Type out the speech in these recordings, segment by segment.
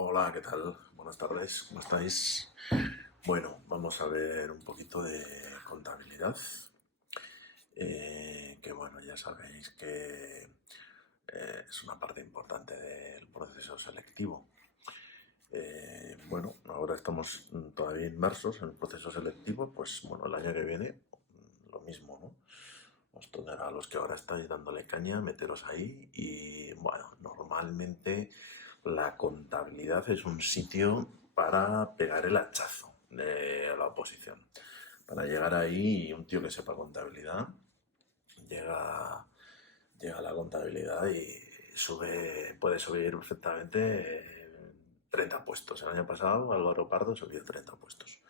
Hola, ¿qué tal? Buenas tardes, ¿cómo estáis? Bueno, vamos a ver un poquito de contabilidad. Que bueno, ya sabéis que es una parte importante del proceso selectivo. Bueno, ahora estamos todavía inmersos en el proceso selectivo, pues bueno, el año que viene lo mismo, ¿no? Os tocará a los que ahora estáis dándole caña, meteros ahí y bueno, normalmente la contabilidad es un sitio para pegar el hachazo de la oposición. Para llegar ahí, un tío que sepa contabilidad llega, llega a la contabilidad y puede subir perfectamente 30 puestos. El año pasado Álvaro Pardo subió 30 puestos.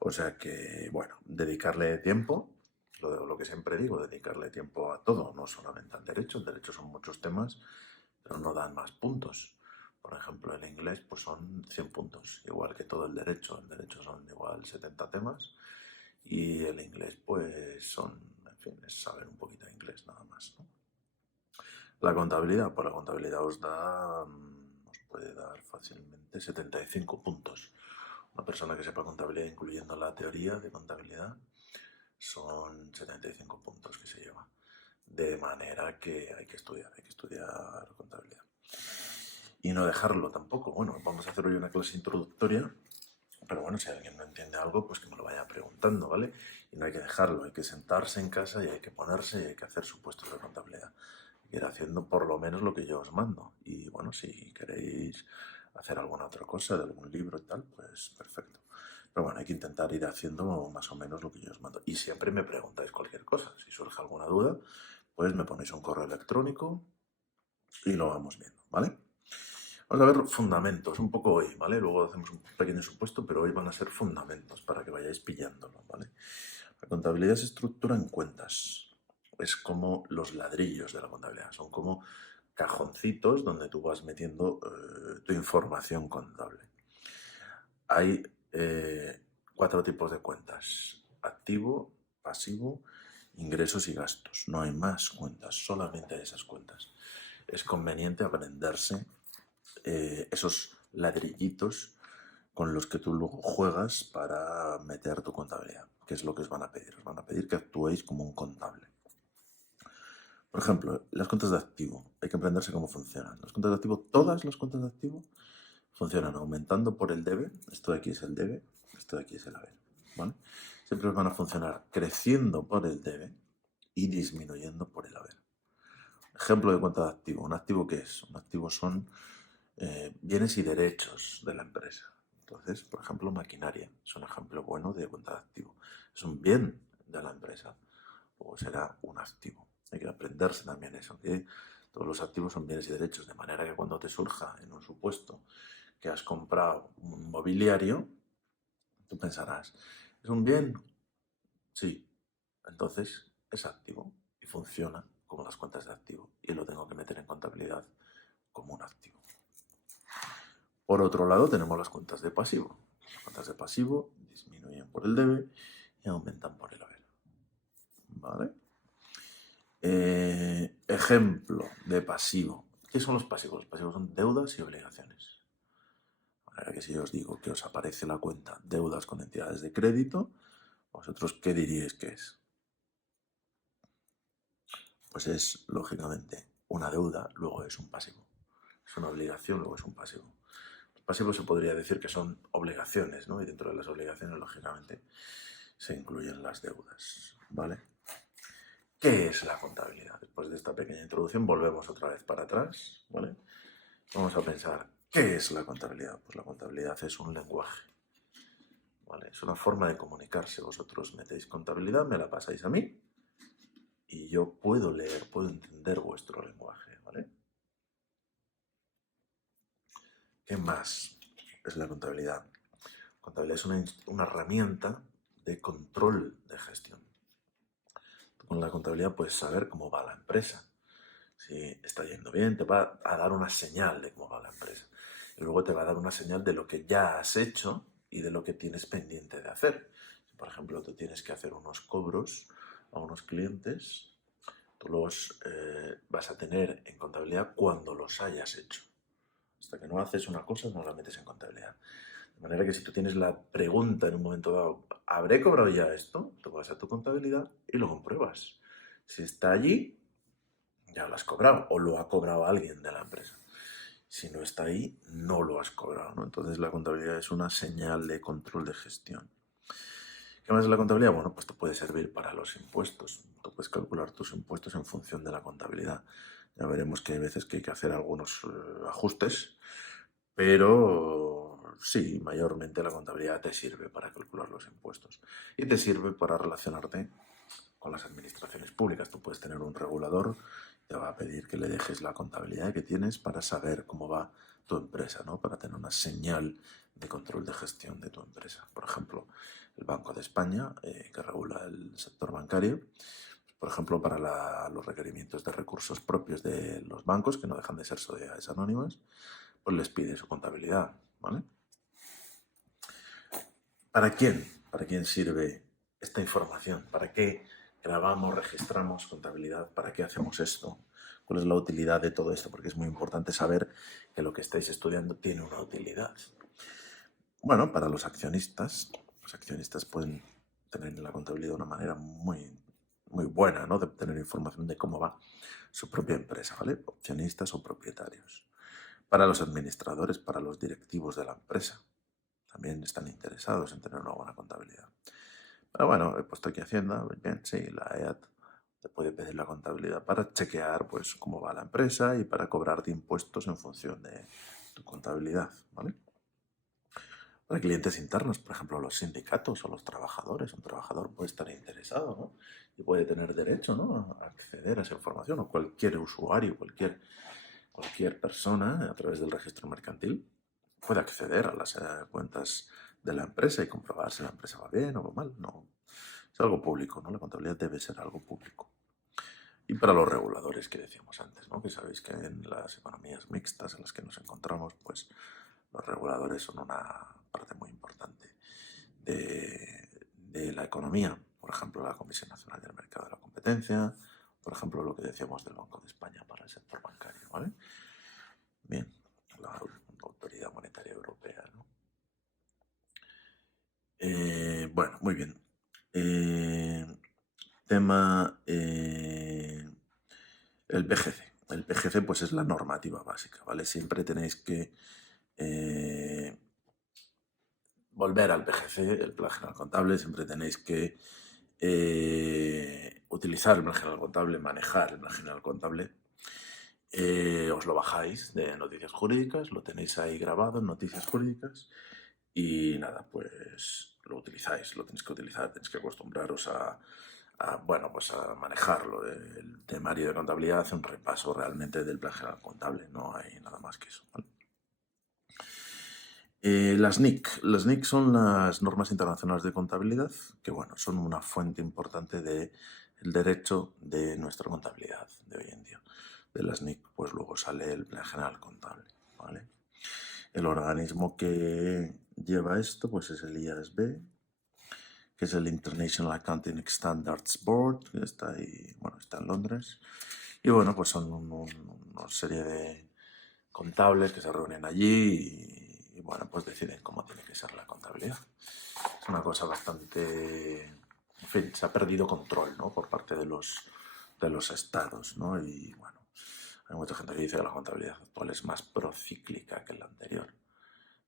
O sea que, bueno, dedicarle tiempo, lo que siempre digo, dedicarle tiempo a todo, no solamente al derecho. El derecho son muchos temas, pero no dan más puntos. Por ejemplo, el inglés pues son 100 puntos, igual que todo el derecho. El derecho son igual 70 temas y el inglés pues son, en fin, es saber un poquito de inglés nada más, ¿no? La contabilidad, pues la contabilidad os puede dar fácilmente 75 puntos. Una persona que sepa contabilidad, incluyendo la teoría de contabilidad, son 75 puntos que se lleva. De manera que hay que estudiar contabilidad. Y no dejarlo tampoco. Bueno, vamos a hacer hoy una clase introductoria, pero bueno, si alguien no entiende algo, pues que me lo vaya preguntando, ¿vale? Y no hay que dejarlo, hay que sentarse en casa y hay que ponerse y hay que hacer sus puestos de contabilidad. Hay que ir haciendo por lo menos lo que yo os mando. Y bueno, si queréis hacer alguna otra cosa de algún libro y tal, pues perfecto. Pero bueno, hay que intentar ir haciendo más o menos lo que yo os mando. Y siempre me preguntáis cualquier cosa. Si surge alguna duda, pues me ponéis un correo electrónico y lo vamos viendo, ¿vale? Vamos a ver fundamentos, un poco hoy, ¿vale? Luego hacemos un pequeño supuesto, pero hoy van a ser fundamentos para que vayáis pillándolo, ¿vale? La contabilidad se estructura en cuentas. Es como los ladrillos de la contabilidad, son como cajoncitos donde tú vas metiendo tu información contable. Hay cuatro tipos de cuentas: activo, pasivo, ingresos y gastos. No hay más cuentas, solamente hay esas cuentas. Es conveniente aprenderse esos ladrillitos con los que tú luego juegas para meter tu contabilidad. ¿Qué es lo que os van a pedir? Os van a pedir que actuéis como un contable. Por ejemplo, las cuentas de activo. Hay que aprenderse cómo funcionan. Las cuentas de activo, todas las cuentas de activo funcionan aumentando por el debe. Esto de aquí es el debe, esto de aquí es el haber, ¿vale? Siempre van a funcionar creciendo por el debe y disminuyendo por el haber. Ejemplo de cuenta de activo. ¿Un activo qué es? Un activo son bienes y derechos de la empresa. Entonces, por ejemplo, maquinaria es un ejemplo bueno de cuenta de activo. Es un bien de la empresa o será un activo. Hay que aprenderse también eso, que todos los activos son bienes y derechos, de manera que cuando te surja en un supuesto que has comprado un mobiliario, tú pensarás, ¿es un bien? Sí. Entonces es activo y funciona como las cuentas de activo y lo tengo que meter en contabilidad como un activo. Por otro lado, tenemos las cuentas de pasivo. Las cuentas de pasivo disminuyen por el debe y aumentan por el haber. ¿Vale? Ejemplo de pasivo. ¿Qué son los pasivos? Los pasivos son deudas y obligaciones. Ahora que si yo os digo que os aparece la cuenta deudas con entidades de crédito, ¿vosotros qué diríais que es? Pues es, lógicamente, una deuda, luego es un pasivo. Es una obligación, luego es un pasivo. Los pasivos se podría decir que son obligaciones, ¿no? Y dentro de las obligaciones, lógicamente, se incluyen las deudas, ¿vale? ¿Qué es la contabilidad? Después de esta pequeña introducción volvemos otra vez para atrás, ¿vale? Vamos a pensar, ¿qué es la contabilidad? Pues la contabilidad es un lenguaje, ¿vale? Es una forma de comunicarse. Vosotros metéis contabilidad, me la pasáis a mí y yo puedo leer, puedo entender vuestro lenguaje, ¿vale? ¿Qué más es la contabilidad? La contabilidad es una herramienta de control de gestión. Con la contabilidad puedes saber cómo va la empresa. Si está yendo bien, te va a dar una señal de cómo va la empresa. Y luego te va a dar una señal de lo que ya has hecho y de lo que tienes pendiente de hacer. Si, por ejemplo, tú tienes que hacer unos cobros a unos clientes, tú los vas a tener en contabilidad cuando los hayas hecho. Hasta que no haces una cosa, no la metes en contabilidad. De manera que si tú tienes la pregunta en un momento dado, ¿habré cobrado ya esto? Tú vas a tu contabilidad y lo compruebas. Si está allí, ya lo has cobrado o lo ha cobrado alguien de la empresa. Si no está ahí, no lo has cobrado, ¿no? Entonces la contabilidad es una señal de control de gestión. ¿Qué más es la contabilidad? Bueno, pues te puede servir para los impuestos. Tú puedes calcular tus impuestos en función de la contabilidad. Ya veremos que hay veces que hay que hacer algunos ajustes, pero sí, mayormente la contabilidad te sirve para calcular los impuestos y te sirve para relacionarte con las administraciones públicas. Tú puedes tener un regulador, te va a pedir que le dejes la contabilidad que tienes para saber cómo va tu empresa, ¿no? Para tener una señal de control de gestión de tu empresa. Por ejemplo, el Banco de España, que regula el sector bancario, por ejemplo, para los requerimientos de recursos propios de los bancos, que no dejan de ser sociedades anónimas, pues les pide su contabilidad, ¿vale? ¿Para quién? ¿Para quién sirve esta información? ¿Para qué grabamos, registramos contabilidad? ¿Para qué hacemos esto? ¿Cuál es la utilidad de todo esto? Porque es muy importante saber que lo que estáis estudiando tiene una utilidad. Bueno, para los accionistas pueden tener en la contabilidad una manera muy, muy buena, ¿no? De obtener información de cómo va su propia empresa, ¿vale? Accionistas o propietarios. Para los administradores, para los directivos de la empresa, también están interesados en tener una buena contabilidad. Pero bueno, he puesto aquí Hacienda, bien, sí, la EAT te puede pedir la contabilidad para chequear pues cómo va la empresa y para cobrarte impuestos en función de tu contabilidad, ¿vale? Para clientes internos, por ejemplo, los sindicatos o los trabajadores. Un trabajador puede estar interesado, ¿no? Y puede tener derecho, ¿no? A acceder a esa información, o cualquier usuario, cualquier persona a través del registro mercantil puede acceder a las cuentas de la empresa y comprobar si la empresa va bien o va mal. No, es algo público, ¿no? La contabilidad debe ser algo público. Y para los reguladores que decíamos antes, ¿no? Que sabéis que en las economías mixtas en las que nos encontramos, pues los reguladores son una parte muy importante de la economía. Por ejemplo, la Comisión Nacional del Mercado de la Competencia, por ejemplo, lo que decíamos del Banco de España para el sector bancario, ¿vale? Bien, la Autoridad Monetaria Europea, ¿no? Bueno, muy bien. Tema el PGC. El PGC pues es la normativa básica, ¿vale? Siempre tenéis que volver al PGC, el Plan General Contable, siempre tenéis que utilizar el Plan General Contable, manejar el Plan General Contable. Os lo bajáis de Noticias Jurídicas, lo tenéis ahí grabado en Noticias Jurídicas y nada, pues lo utilizáis, lo tenéis que utilizar, tenéis que acostumbraros bueno, pues a manejarlo. El temario de contabilidad hace un repaso realmente del Plan General Contable, no hay nada más que eso, ¿vale? Las NIC. Las NIC son las normas internacionales de contabilidad, que bueno, son una fuente importante del derecho de nuestra contabilidad de hoy en día. De las NIC, pues luego sale el Plan General Contable, ¿vale? El organismo que lleva esto, pues es el IASB, que es el International Accounting Standards Board, que está ahí, bueno, está en Londres. Y bueno, pues son una serie de contables que se reúnen allí y bueno, pues deciden cómo tiene que ser la contabilidad. Es una cosa bastante... En fin, se ha perdido control, ¿no? Por parte de los estados, ¿no? Y bueno, hay mucha gente que dice que la contabilidad actual es más procíclica que la anterior.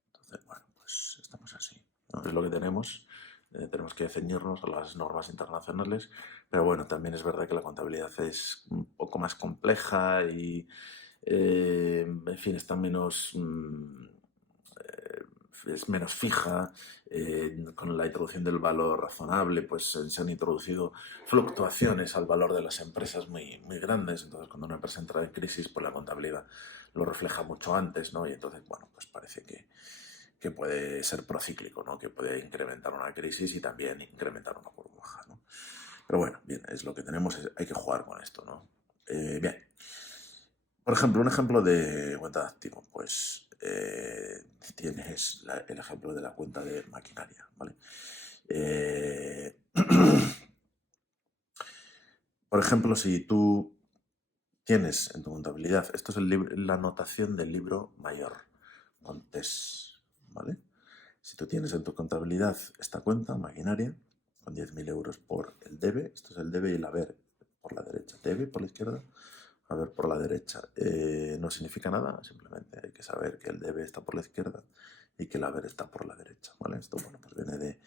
Entonces, bueno, pues estamos así, ¿no? Es lo que tenemos. Tenemos que ceñirnos a las normas internacionales, pero bueno, también es verdad que la contabilidad es un poco más compleja y, en fin, está menos, es menos fija. Con la introducción del valor razonable, pues se han introducido fluctuaciones al valor de las empresas muy, muy grandes. Entonces, cuando una empresa entra en crisis, pues la contabilidad lo refleja mucho antes, ¿no? Y entonces, bueno, pues parece que puede ser procíclico, ¿no? Que puede incrementar una crisis y también incrementar una burbuja, ¿no? Pero bueno, bien, es lo que tenemos, hay que jugar con esto, ¿no? Bien. Por ejemplo, un ejemplo de cuenta de activo, pues tienes el ejemplo de la cuenta de maquinaria, ¿vale? Por ejemplo, si tú tienes en tu contabilidad, esto es la anotación del libro mayor, Montes, ¿vale? Si tú tienes en tu contabilidad esta cuenta, maquinaria, con 10.000 euros por el debe, esto es el debe y el haber por la derecha, debe por la izquierda, haber por la derecha. No significa nada, simplemente hay que saber que el debe está por la izquierda y que el haber está por la derecha, ¿vale? Esto, bueno, pues viene de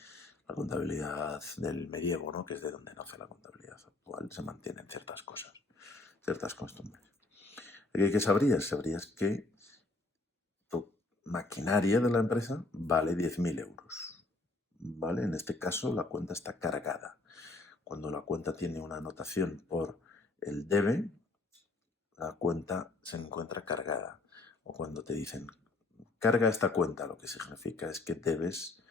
la contabilidad del medievo, ¿no? Que es de donde nace la contabilidad actual, se mantienen ciertas cosas, ciertas costumbres. ¿Qué sabrías? Sabrías que tu maquinaria de la empresa vale 10.000 euros, ¿vale? En este caso la cuenta está cargada. Cuando la cuenta tiene una anotación por el debe, la cuenta se encuentra cargada. O cuando te dicen, carga esta cuenta, lo que significa es que debes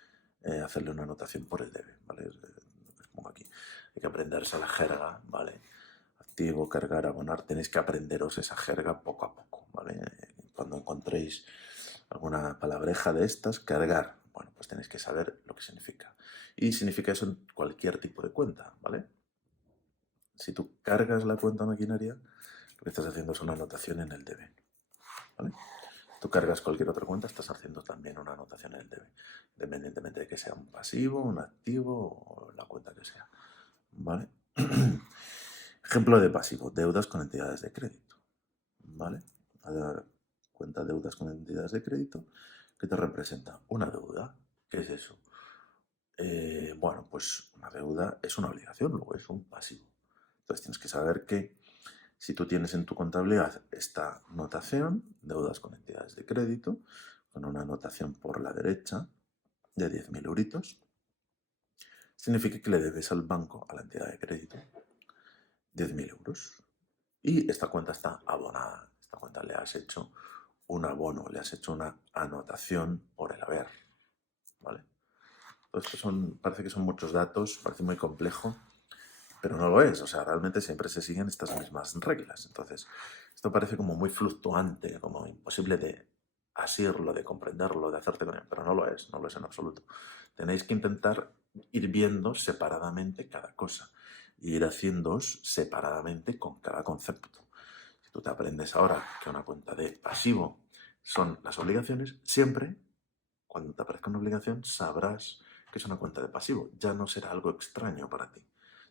hacerle una anotación por el debe, ¿vale? Pongo aquí. Hay que aprenderse la jerga, ¿vale? Activo, cargar, abonar. Tenéis que aprenderos esa jerga poco a poco, ¿vale? Cuando encontréis alguna palabreja de estas, cargar, bueno, pues tenéis que saber lo que significa. Y significa eso en cualquier tipo de cuenta, ¿vale? Si tú cargas la cuenta maquinaria, lo que estás haciendo es una anotación en el debe, ¿vale? Tú cargas cualquier otra cuenta, estás haciendo también una anotación en el debe, independientemente de que sea un pasivo, un activo o la cuenta que sea, ¿vale? Ejemplo de pasivo, deudas con entidades de crédito, ¿vale? Cuenta deudas con entidades de crédito, que te representa una deuda. ¿Qué es eso? Bueno, pues una deuda es una obligación, luego es un pasivo. Entonces tienes que saber que si tú tienes en tu contabilidad esta notación, deudas con entidades de crédito, con una anotación por la derecha de 10.000 euritos, significa que le debes al banco, a la entidad de crédito, 10.000 euros. Y esta cuenta está abonada. Esta cuenta le has hecho un abono, le has hecho una anotación por el haber, ¿vale? Esto parece que son muchos datos, parece muy complejo, pero no lo es. O sea, realmente siempre se siguen estas mismas reglas. Entonces, esto parece como muy fluctuante, como imposible de asirlo, de comprenderlo, de hacerte con él, pero no lo es en absoluto. Tenéis que intentar ir viendo separadamente cada cosa y ir haciéndoos separadamente con cada concepto. Si tú te aprendes ahora que una cuenta de pasivo son las obligaciones, siempre, cuando te aparezca una obligación, sabrás que es una cuenta de pasivo. Ya no será algo extraño para ti.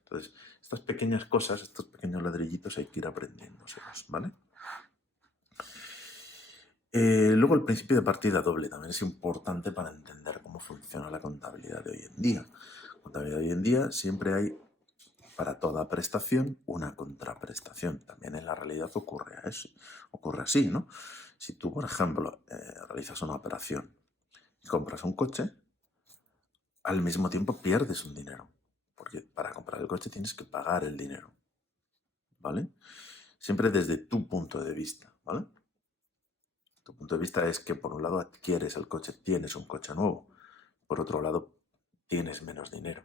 Entonces, estas pequeñas cosas, estos pequeños ladrillitos hay que ir aprendiéndoselos, ¿vale? Luego el principio de partida doble también es importante para entender cómo funciona la contabilidad de hoy en día. Contabilidad de hoy en día siempre hay para toda prestación una contraprestación. También en la realidad ocurre así, ¿no? Si tú, por ejemplo, realizas una operación y compras un coche, al mismo tiempo pierdes un dinero, porque para comprar el coche tienes que pagar el dinero, ¿vale? Siempre desde tu punto de vista, ¿vale? Tu punto de vista es que por un lado adquieres el coche, tienes un coche nuevo, por otro lado tienes menos dinero,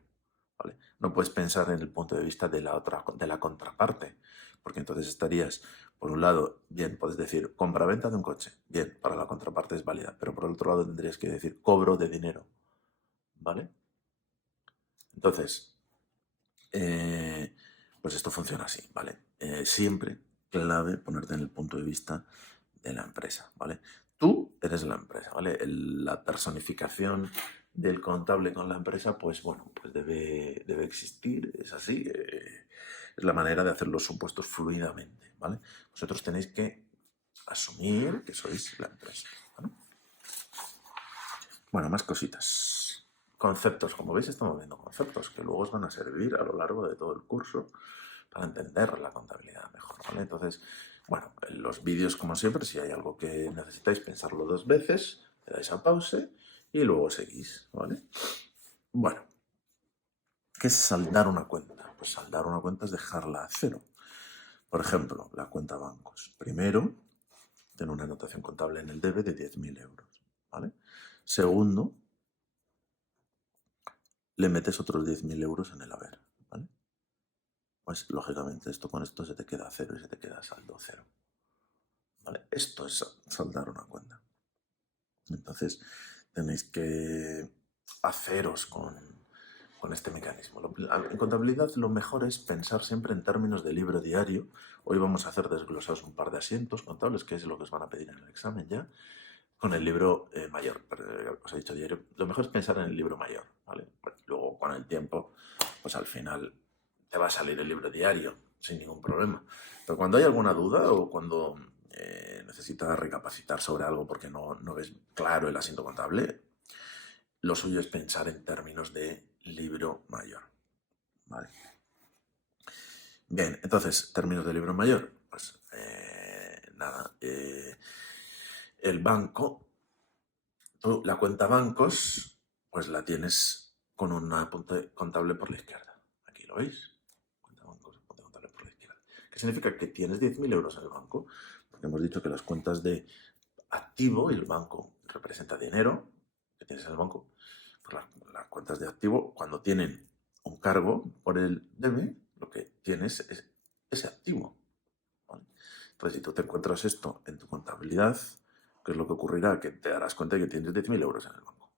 ¿vale? No puedes pensar en el punto de vista de la contraparte, porque entonces estarías, por un lado, bien, puedes decir compra-venta de un coche, bien, para la contraparte es válida, pero por el otro lado tendrías que decir cobro de dinero, ¿vale? Entonces, pues esto funciona así, ¿vale? Siempre clave ponerte en el punto de vista de la empresa, ¿vale? Tú eres la empresa, ¿vale? La personificación del contable con la empresa, pues bueno, pues debe existir, es así, es la manera de hacer los supuestos fluidamente, ¿vale? Vosotros tenéis que asumir que sois la empresa, ¿vale? Bueno, más cositas. Conceptos, como veis estamos viendo conceptos que luego os van a servir a lo largo de todo el curso para entender la contabilidad mejor, ¿vale? Entonces, bueno, en los vídeos, como siempre, si hay algo que necesitáis pensarlo 2 veces, le dais a pause y luego seguís, ¿vale? Bueno, ¿qué es saldar una cuenta? Pues saldar una cuenta es dejarla a cero. Por ejemplo, la cuenta bancos. Primero, tiene una anotación contable en el debe de 10.000 euros, ¿vale? Segundo, le metes otros 10.000 euros en el haber, ¿vale? Pues lógicamente con esto se te queda cero y se te queda saldo cero, ¿vale? Esto es saldar una cuenta. Entonces tenéis que haceros con con este mecanismo. En contabilidad lo mejor es pensar siempre en términos de libro diario. Hoy vamos a hacer desglosados un par de asientos contables, que es lo que os van a pedir en el examen ya, con el libro mayor. Pero, os he dicho diario, lo mejor es pensar en el libro mayor, ¿vale? Bueno, luego con el tiempo, pues al final te va a salir el libro diario sin ningún problema. Pero cuando hay alguna duda o cuando necesitas recapacitar sobre algo porque no ves claro el asiento contable, lo suyo es pensar en términos de libro mayor. ¿Vale? Bien, entonces, términos de libro mayor. Pues nada, el banco, tú la cuenta bancos, pues la tienes con un apunte contable por la izquierda. Aquí lo veis. Cuenta bancos, apunte contable por la izquierda. ¿Qué significa? Que tienes 10.000 euros en el banco. Porque hemos dicho que las cuentas de activo, y el banco representa dinero que tienes en el banco, pues las cuentas de activo, cuando tienen un cargo por el debe, lo que tienes es ese activo. ¿Vale? Entonces, si tú te encuentras esto en tu contabilidad, ¿qué es lo que ocurrirá? Que te darás cuenta de que tienes 10.000 euros en el banco.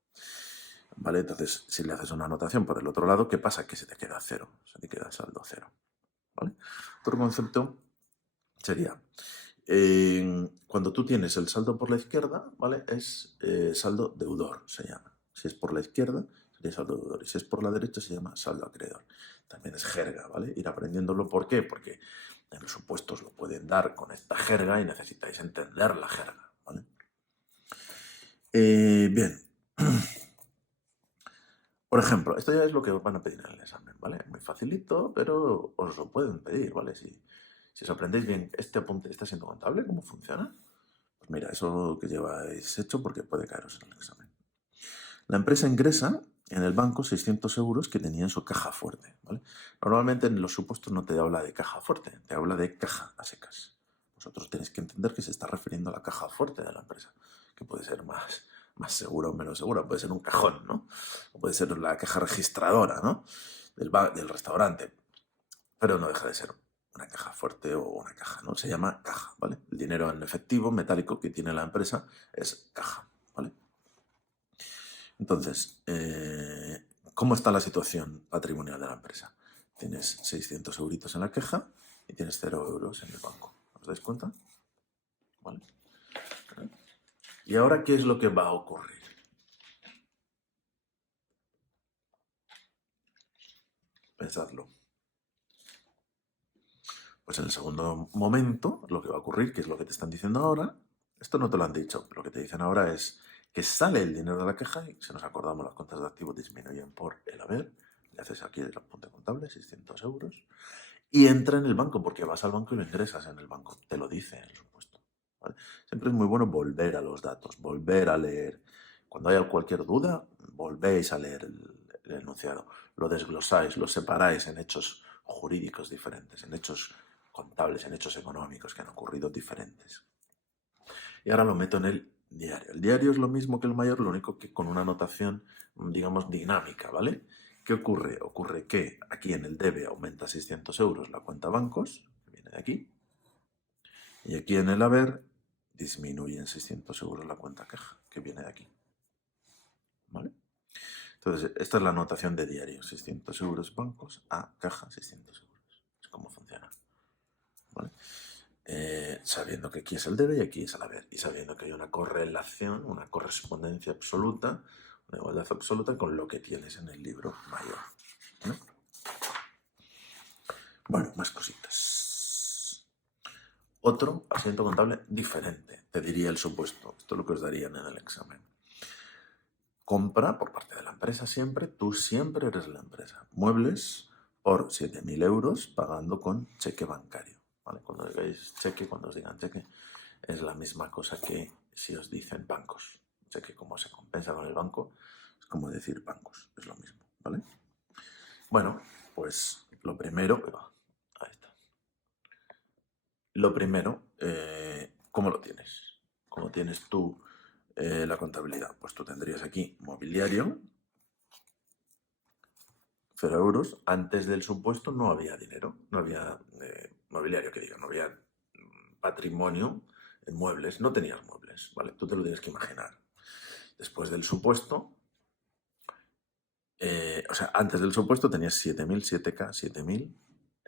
¿Vale? Entonces, si le haces una anotación por el otro lado, ¿qué pasa? Que se te queda cero, se te queda saldo cero. ¿Vale? Otro concepto sería, cuando tú tienes el saldo por la izquierda, ¿vale? Es saldo deudor, se llama. Si es por la izquierda, sería saldo deudor. Y si es por la derecha, se llama saldo acreedor. También es jerga, ¿vale? Ir aprendiéndolo. ¿Por qué? Porque en los supuestos lo pueden dar con esta jerga y necesitáis entender la jerga, ¿vale? Bien. Por ejemplo, esto ya es lo que os van a pedir en el examen, ¿vale? Muy facilito, pero os lo pueden pedir, ¿vale? Si os aprendéis bien este apunte, este asiento contable, ¿cómo funciona? Pues mira, eso que lleváis hecho porque puede caeros en el examen. La empresa ingresa en el banco 600 euros que tenía en su caja fuerte, ¿vale? Normalmente en los supuestos no te habla de caja fuerte, te habla de caja a secas. Vosotros tenéis que entender que se está refiriendo a la caja fuerte de la empresa, que puede ser más segura o menos segura, puede ser un cajón, ¿no? O puede ser la caja registradora, ¿no? Del restaurante, pero no deja de ser una caja fuerte o una caja, ¿no? Se llama caja, ¿vale? El dinero en efectivo, metálico que tiene la empresa es caja, ¿vale? Entonces, ¿cómo está la situación patrimonial de la empresa? Tienes 600 euritos en la caja y tienes 0 euros en el banco. ¿Os dais cuenta? ¿Vale? ¿Y ahora qué es lo que va a ocurrir? Pensadlo. Pues en el segundo momento, lo que va a ocurrir, que es lo que te están diciendo ahora, esto no te lo han dicho, lo que te dicen ahora es que sale el dinero de la caja y si nos acordamos las cuentas de activos disminuyen por el haber, le haces aquí el apunte contable, 600 euros, y entra en el banco, porque vas al banco y lo ingresas en el banco, te lo dice el supuesto. ¿Vale? Siempre es muy bueno volver a los datos, volver a leer. Cuando haya cualquier duda, volvéis a leer el enunciado, lo desglosáis, lo separáis en hechos jurídicos diferentes, en hechos contables, en hechos económicos que han ocurrido diferentes. Y ahora lo meto en el diario. El diario es lo mismo que el mayor, lo único que con una notación, digamos, dinámica, ¿vale? ¿Qué ocurre? Ocurre que aquí en el debe aumenta 600 euros la cuenta bancos, que viene de aquí, y aquí en el haber disminuye en 600 euros la cuenta caja, que viene de aquí. ¿Vale? Entonces, esta es la notación de diario. 600 euros bancos a caja 600 euros. Es como funciona. ¿Vale? Sabiendo que aquí es el debe y aquí es el haber. Y sabiendo que hay una correlación, una correspondencia absoluta, una igualdad absoluta con lo que tienes en el libro mayor. ¿No? Bueno, más cositas. Otro asiento contable diferente, te diría el supuesto. Esto es lo que os darían en el examen. Compra por parte de la empresa siempre, tú siempre eres la empresa. Muebles por 7.000 euros pagando con cheque bancario. ¿Vale? Cuando digáis cheque, cuando os digan cheque, es la misma cosa que si os dicen bancos. Cheque, como se compensa con el banco, es como decir bancos, es lo mismo. ¿Vale? Bueno, pues lo primero, ahí está. Lo primero, ¿cómo lo tienes? ¿Cómo tienes tú la contabilidad? Pues tú tendrías aquí mobiliario, 0 euros. Antes del supuesto no había dinero, no había mobiliario, que diga, no había patrimonio en muebles, no tenías muebles, ¿vale? Tú te lo tienes que imaginar. Después del supuesto, O sea, antes del supuesto tenías 7.000, 7K, 7.000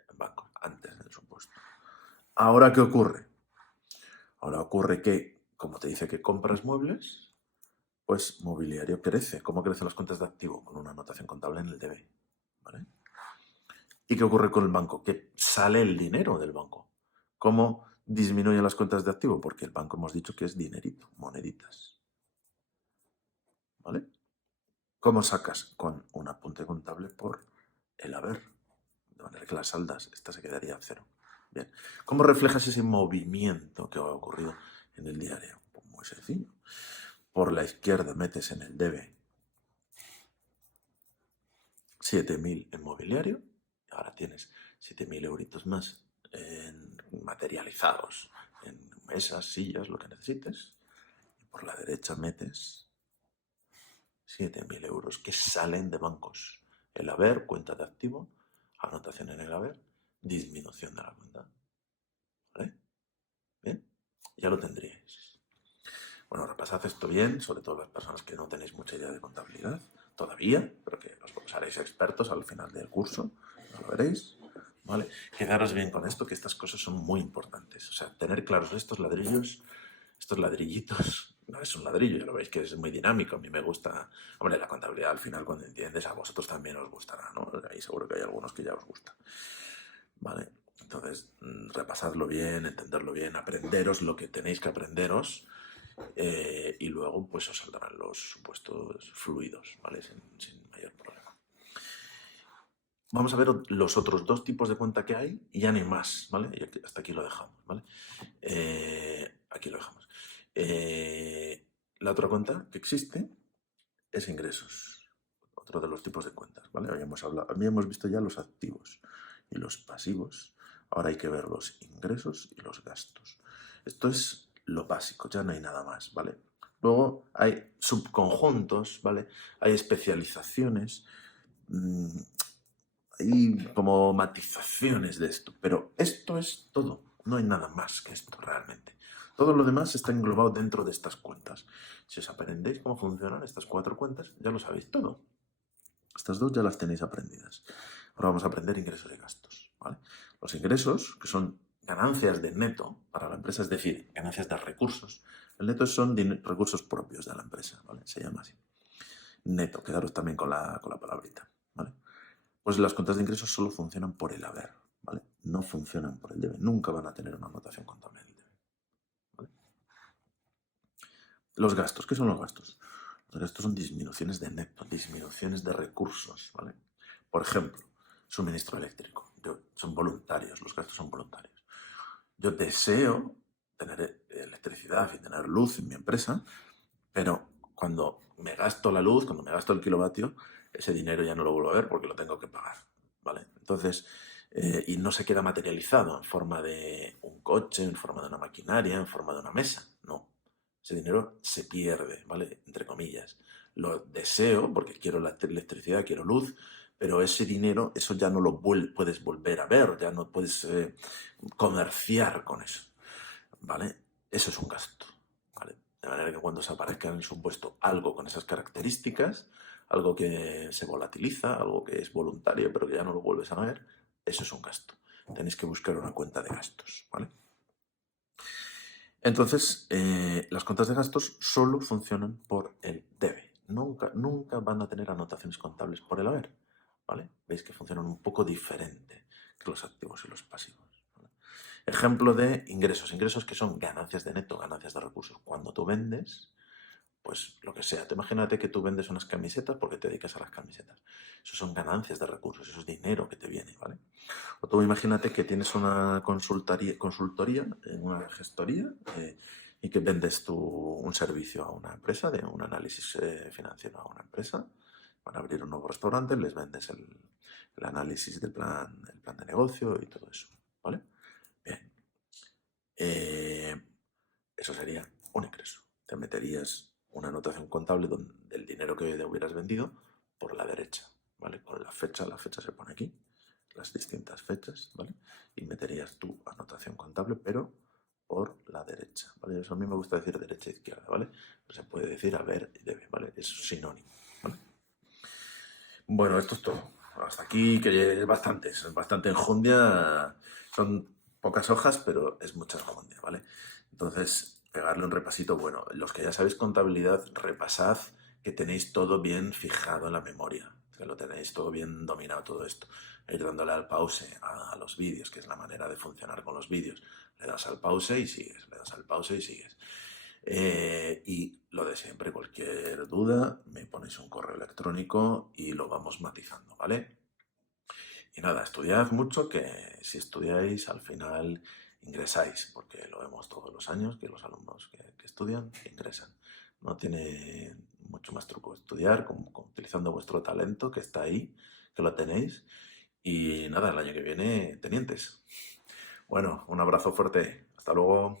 en bancos, antes del supuesto. ¿Ahora qué ocurre? Ahora ocurre que, como te dice que compras muebles, pues mobiliario crece. ¿Cómo crecen las cuentas de activo? Con una anotación contable en el DB. ¿Vale? ¿Y qué ocurre con el banco? Que sale el dinero del banco. ¿Cómo disminuyen las cuentas de activo? Porque el banco hemos dicho que es dinerito, moneditas. ¿Vale? ¿Cómo sacas? Con un apunte contable por el haber. De manera que las saldas, esta se quedaría en cero. Bien. ¿Cómo reflejas ese movimiento que ha ocurrido en el diario? Pues muy sencillo. Por la izquierda metes en el debe 7.000 en mobiliario. Ahora tienes 7.000 euritos más materializados en mesas, sillas, lo que necesites. Y por la derecha metes 7.000 euros que salen de bancos. El haber, cuenta de activo, anotación en el haber, disminución de la cuenta. ¿Vale? Bien, ya lo tendríais. Bueno, repasad esto bien, sobre todo las personas que no tenéis mucha idea de contabilidad todavía, pero que os haréis expertos al final del curso, no lo veréis. ¿Vale? Quedaros bien con esto, que estas cosas son muy importantes. O sea, tener claros estos ladrillos, estos ladrillitos, no es un ladrillo, ya lo veis que es muy dinámico, a mí me gusta. Hombre, la contabilidad al final cuando entiendes a vosotros también os gustará, ¿no? Ahí seguro que hay algunos que ya os gusta. ¿Vale? Entonces, repasadlo bien, entenderlo bien, aprenderos lo que tenéis que aprenderos y luego pues os saldrán los supuestos fluidos, ¿vale? Sin mayor problema. Vamos a ver los otros dos tipos de cuenta que hay y ya no hay más, ¿vale? Y hasta aquí lo dejamos, ¿vale? Aquí lo dejamos. La otra cuenta que existe es ingresos, otro de los tipos de cuentas, ¿vale? Habíamos visto ya los activos y los pasivos, ahora hay que ver los ingresos y los gastos. Esto es lo básico, ya no hay nada más, ¿vale? Luego hay subconjuntos, ¿vale? Hay especializaciones, hay como matizaciones de esto, pero esto es todo, no hay nada más que esto realmente. Todo lo demás está englobado dentro de estas cuentas. Si os aprendéis cómo funcionan estas 4 cuentas, ya lo sabéis todo. Estas dos ya las tenéis aprendidas. Ahora vamos a aprender ingresos y gastos, ¿vale? Los ingresos, que son ganancias de neto para la empresa, es decir, ganancias de recursos. El neto son recursos propios de la empresa, ¿vale? Se llama así. Neto, quedaros también con la palabrita, ¿vale? Pues las cuentas de ingresos solo funcionan por el haber, ¿vale? No funcionan por el debe. Nunca van a tener una anotación contable del debe, ¿vale? Los gastos, ¿qué son los gastos? Los gastos son disminuciones de neto, disminuciones de recursos, ¿vale? Por ejemplo, suministro eléctrico. Son voluntarios, los gastos son voluntarios. Yo deseo tener electricidad y tener luz en mi empresa, pero cuando me gasto la luz, cuando me gasto el kilovatio, ese dinero ya no lo vuelvo a ver porque lo tengo que pagar, ¿vale? Entonces, y no se queda materializado en forma de un coche, en forma de una maquinaria, en forma de una mesa, no. Ese dinero se pierde, ¿vale? Entre comillas. Lo deseo porque quiero la electricidad, quiero luz, pero ese dinero, eso ya no lo puedes volver a ver, ya no puedes comerciar con eso, ¿vale? Eso es un gasto, ¿vale? De manera que cuando se aparezca en el supuesto algo con esas características, algo que se volatiliza, algo que es voluntario pero que ya no lo vuelves a ver, eso es un gasto. Tenéis que buscar una cuenta de gastos, ¿vale? Entonces, las cuentas de gastos solo funcionan por el debe. Nunca, nunca van a tener anotaciones contables por el haber, ¿vale? Veis que funcionan un poco diferente que los activos y los pasivos. ¿Vale? Ejemplo de ingresos. Ingresos que son ganancias de neto, ganancias de recursos. Cuando tú vendes, pues lo que sea. Te imagínate que tú vendes unas camisetas porque te dedicas a las camisetas. Eso son ganancias de recursos, eso es dinero que te viene, ¿vale? O tú imagínate que tienes una consultoría, una gestoría, y que vendes un servicio a una empresa, de un análisis financiero a una empresa. Van a abrir un nuevo restaurante, les vendes el análisis del el plan de negocio y todo eso, ¿vale? Bien. Eso sería un ingreso. Te meterías una anotación contable del dinero que hubieras vendido por la derecha, ¿vale? Con la fecha se pone aquí, las distintas fechas, ¿vale? Y meterías tu anotación contable, pero por la derecha, ¿vale? Eso a mí me gusta decir derecha e izquierda, ¿vale? Pero se puede decir haber y debe, ¿vale? Es sinónimo, ¿vale? Bueno, esto es todo. Hasta aquí, que es bastante enjundia. Son pocas hojas, pero es mucha enjundia, ¿vale? Entonces, pegarle un repasito. Bueno, los que ya sabéis contabilidad, repasad que tenéis todo bien fijado en la memoria, que lo tenéis todo bien dominado todo esto. Ir dándole al pause a los vídeos, que es la manera de funcionar con los vídeos. Le das al pause y sigues, le das al pause y sigues. Y lo de siempre, cualquier duda, me ponéis un correo electrónico y lo vamos matizando, ¿vale? Y nada, estudiad mucho, que si estudiáis al final ingresáis, porque lo vemos todos los años, que los alumnos que estudian ingresan. No tiene mucho más truco estudiar, utilizando vuestro talento que está ahí, que lo tenéis. Y nada, el año que viene, tenientes. Bueno, un abrazo fuerte. Hasta luego.